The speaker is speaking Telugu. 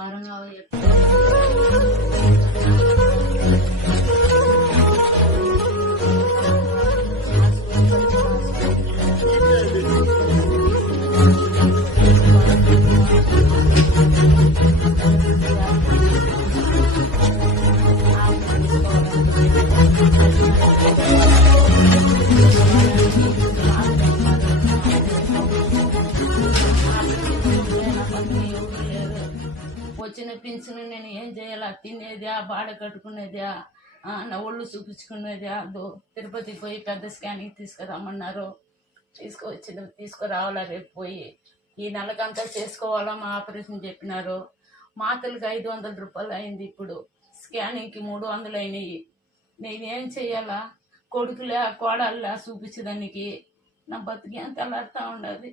వారంగా వచ్చిన పింఛను నేను ఏం చేయాలా? తినేదా, బాడ కట్టుకునేదా, నా ఒళ్ళు చూపించుకునేదా? తిరుపతికి పోయి పెద్ద స్కానింగ్ తీసుకురమ్మన్నారు. తీసుకురావాలా రేపు పోయి. ఈ నెలకంతా చేసుకోవాలా, మా ఆపరేషన్ చెప్పినారు. మాతలకు 500 రూపాయలు అయింది. ఇప్పుడు స్కానింగ్కి 300 అయినాయి. నేనేం చెయ్యాలా? కొడుకులే కోడళ్ళ చూపించదానికి నా బతికి అంత తెల్లాడుతూ ఉండదు.